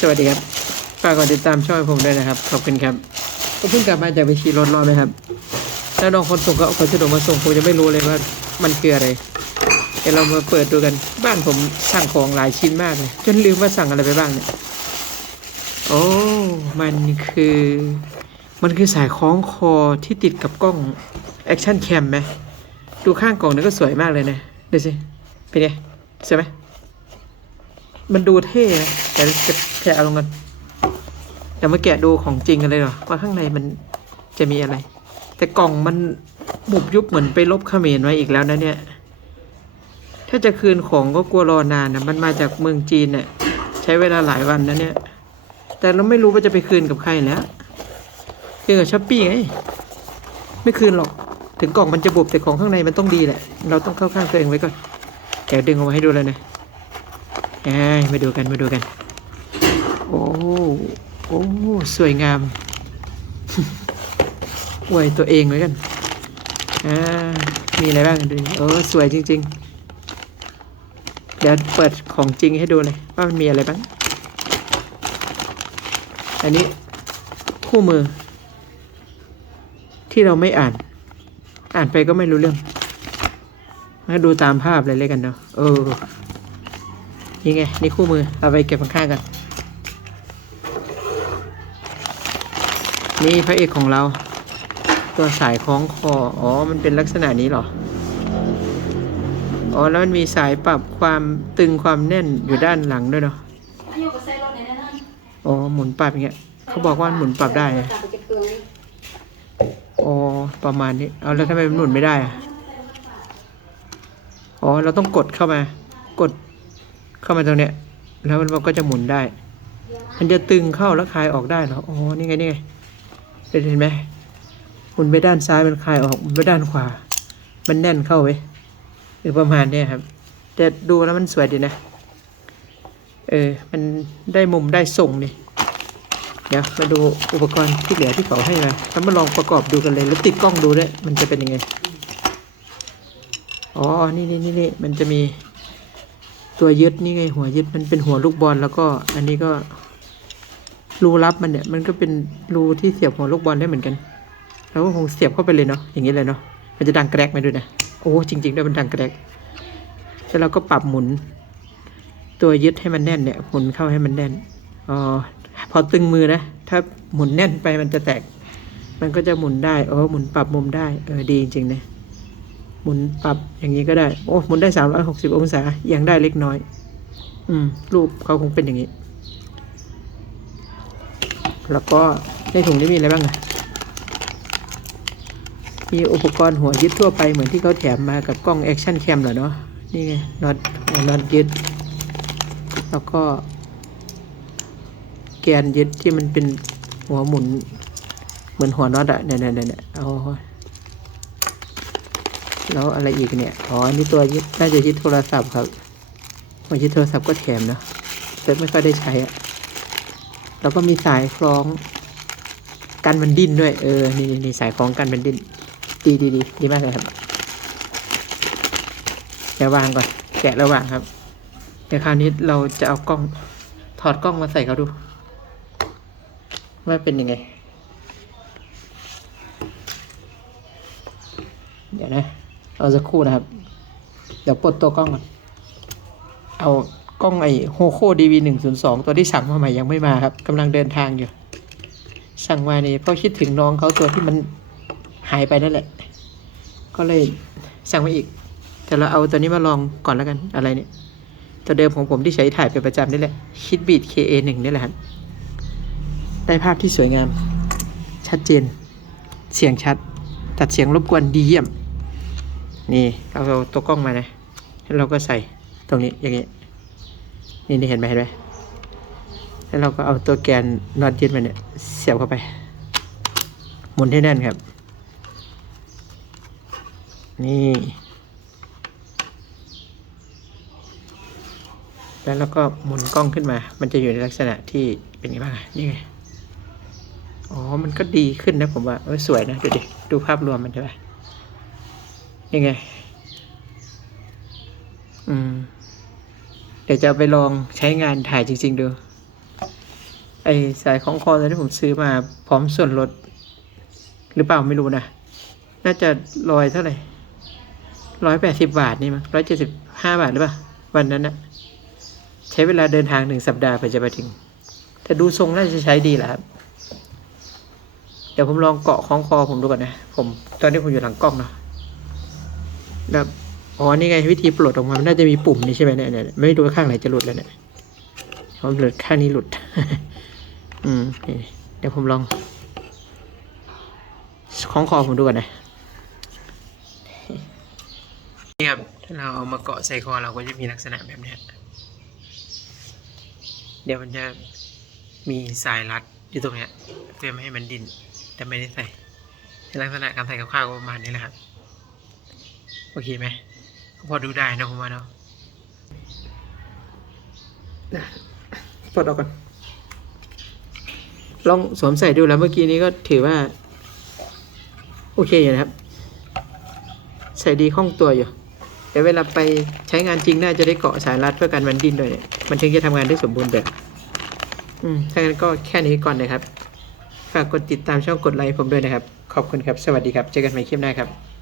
สวัสดีครับฝากกดติดตามช่องผมด้วยนะครับ ขอบคุณครับก็เพิ่งกลับมาจากไปขี่รถรอไหมครับแล้วน้องคนส่งก็เอาพัสดุมาส่งผมจะไม่รู้เลยว่ามันคืออะไรเดี๋ยวเรามาเปิดดูกันบ้านผมสั่งของหลายชิ้นมากเลยจนลืมว่าสั่งอะไรไปบ้างเนี่ยโอ้มันคือ มันคือสายคล้องคอที่ติดกับกล้องแอคชั่นแคมไหมดูข้างกล่องนี่ก็สวยมากเลยนะดูสิเป็นไงสวยไหม มันดูเท่แต่จะแกะเอาลงกันเดี๋ยวมาแกะดูของจริงกันเลยหรอว่าข้างในมันจะมีอะไร แต่กล่องมันบุบยุบเหมือนไปลบเขมรไว้อีกแล้วนะเนี่ย ถ้าจะคืนของก็กลัวรอนานนะมันมาจากเมืองจีนเนี่ยใช้เวลาหลายวันนะเนี่ย แต่เราไม่รู้ว่าจะไปคืนกับใครแล้วคืนกับช้อปปี้ไงไม่คืนหรอกถึงกล่องมันจะบุบแต่ของข้างในมันต้องดีแหละ เราต้องเข้าข้างตัวเองไว้ก่อนแกะดึงออกมาให้ดูเลยนะ อ้ยมาดูกันมาดูกัน โอ้โอ้สวยงามอวยตัวเองไว้กันอ่ามีอะไรบ้างดูเออสวยจริง ๆ เดี๋ยวเปิดของจริงให้ดูเลยว่ามันมีอะไรบ้าง อันนี้คู่มือ ที่เราไม่อ่าน อ่านไปก็ไม่รู้เรื่องมาดูตามภาพเลยเลยกันเนาะเออ นี่ไง นี่คู่มือ เอาไปเก็บข้างๆกัน นี่พระเอกของเรา ตัวสายคล้องคอ อ๋อ มันเป็นลักษณะนี้หรอ อ๋อ แล้วมันมีสายปรับความตึงความแน่นอยู่ด้านหลังด้วยเนาะอ๋อ หมุนปรับอย่างเงี้ย เขาบอกว่าหมุนปรับได้ไงอ๋อ ประมาณนี้ เอาแล้วทำไมมันหมุนไม่ได้อะอ๋อ เราต้องกดเข้ามากด เข้ามาตรงเนี้ย แล้วมันก็จะหมุนได้ มันจะตึงเข้าแล้วคลายออกได้เหรอ อ๋อ นี่ไงนี่ไงเห็นไหมหมุนไปด้านซ้ายมันคลายออกหมุนไปด้านขวา มันแน่นเข้าไว้หรือประมาณเนี้ยครับ แต่ดูแล้วมันสวยดีนะ เออ มันได้มุมได้ทรงนี่เดี๋ยวมาดูอุปกรณ์ที่เหลือที่เขาให้มาแล้วมาลองประกอบดูกันเลยแล้วติดกล้องดูด้วยมันจะเป็นยังไง อ๋อ นี่นี่นี่นี่มันจะมี ตัวยึดนี่ไงหัวยึดมันเป็นหัวลูกบอลแล้วก็ อันนี้ก็รูรับมันเนี่ย มันก็เป็นรูที่เสียบหัวลูกบอลได้เหมือนกันแล้วก็คงเสียบเข้าไปเลยเนาะอย่างนี้เลยเนาะมันจะดังแกรกไหมดูนะโอ้จริงๆด้วยมันดังแกรกแล้วเราก็ปรับหมุน ตัวยึดให้มันแน่นเนี่ยหมุนเข้าให้มันแน่นอ๋อพอตึงมือนะถ้าหมุนแน่นไปมันจะแตก มันก็จะหมุนได้โอ้หมุนปรับมุมได้เออดีจริงๆนะ มุนปรับอย่างนี้ก็ได้ โอ้หมุนได้สามร้อยหกสิบองศายังได้เล็กน้อย อืม รูปเขาคงเป็นอย่างนี้ แล้วก็ในถุงนี้มีอะไรบ้างอะมีอุปกรณ์หัวยึดทั่วไปเหมือนที่เขาแถมมากับกล้องแอคชั่นแคมเหรอเนาะ นี่ไงน็อตหัวน็อตยึด แล้วก็ แกนยึดที่มันเป็นหัวหมุน เหมือนหัวน็อตอะเนี่ยเนี่ยเนี่ยเนี่ยเอา แล้วอะไรอีกเนี่ย อ๋อ นี่ตัวยึดน่าจะยึดโทรศัพท์ครับหัวยึดโทรศัพท์ก็แถมนะแต่ไม่ค่อยได้ใช้อะแล้วก็มีสายคล้อง กันมันดิ้นด้วย เออ นี่นี่นี่สายคล้องกันมันดิ้น ดีดีดีดีมากเลยครับเดี๋ยววางก่อน แกะแล้ววางครับ เดี๋ยวคราวนี้เราจะเอากล้อง ถอดกล้องมาใส่เขาดู ว่าเป็นยังไง เดี๋ยวนะ เอาสักครู่นะครับ เดี๋ยวปลดตัวกล้องก่อนเอากล้องไอโฮโคดีวีหนึ่งศูนย์สองตัวที่สั่งมาใหม่ยังไม่มาครับกำลังเดินทางอยู่ สั่งมานี่เพราะคิดถึงน้องเขาตัวที่มันหายไปนั่นแหละ ก็เลยสั่งมาอีก แต่เราเอาตัวนี้มาลองก่อนแล้วกันอะไรเนี่ยตัวเดิมของผมที่ใช้ถ่ายเป็นประจำนี่แหละคิดบีด KA หนึ่งนี่แหละครับได้ภาพที่สวยงาม ชัดเจน เสียงชัด ตัดเสียงรบกวนดีเยี่ยม นี่เอาตัวกล้องมานะแล้วเราก็ใส่ตรงนี้อย่างนี้นี่นี่เห็นไหมเห็นไหมแล้วเราก็เอาตัวแกนน็อตยึดมันเนี่ยเสียบเข้าไป หมุนให้แน่นครับ นี่แล้วเราก็หมุนกล้องขึ้นมา มันจะอยู่ในลักษณะที่เป็นยังไงบ้างนี่ไง อ๋อ มันก็ดีขึ้นนะผมว่าเออสวยนะ ดูดิ ดูภาพรวมมันใช่ไหม ยังไง อืม เดี๋ยวจะไปลองใช้งานถ่ายจริง ๆ ดู ไอสายของคอตอนที่ผมซื้อมาพร้อมส่วนลด หรือเปล่าไม่รู้นะ น่าจะร้อยเท่าไหร่ร้อยแปดสิบาทนี่มั้งร้อยเจ็ดสิบห้าบาทหรือเปล่า วันนั้นนะใช้เวลาเดินทางหนึ่งสัปดาห์เพื่อจะไปถึง แต่ดูทรงน่าจะใช้ดีแหละครับ เดี๋ยวผมลองเกาะคล้องคอผมดูก่อนนะ ผมตอนนี้ผมอยู่หลังกล้องเนาะ แบบอ๋อนี่ไงวิธีปลดออกมามันน่าจะมีปุ่มนี่ใช่ไหมเนี่ยเนี่ยไม่รู้ว่าข้างไหนจะหลุดแล้วเนี่ยเขาหลุดข้างนี้หลุด อืมเดี๋ยวผมลองคล้องคอผมดูก่อนนะนี่ครับถ้าเราเอามาเกาะใส่คอเราก็จะมีลักษณะแบบนี้เดี๋ยวมันจะมีสายรัดอยู่ตรงเนี้ยเพื่อไม่ให้มันดิ้นแต่ไม่ได้ใส่ลักษณะการใส่กับข้าวก็ประมาณนี้แหละครับ โอเคไหมพอดูได้นะผมว่าเนาะนะปลดออกก่อน ลองสวมใส่ดูแล้วเมื่อกี้นี้ก็ถือว่า โอเคอยู่นะครับ ใส่ดีคล่องตัวอยู่แต่เวลาไปใช้งานจริงน่าจะได้เกาะสายรัดเพื่อการมันดิ้นด้วยเนี่ย มันถึงจะทำงานได้สมบูรณ์แบบ อืมถ้างั้นก็แค่นี้ก่อนนะครับ ฝากกดติดตามช่องกดไลค์ผมด้วยนะครับ ขอบคุณครับ สวัสดีครับ เจอกันใหม่คลิปหน้าครับ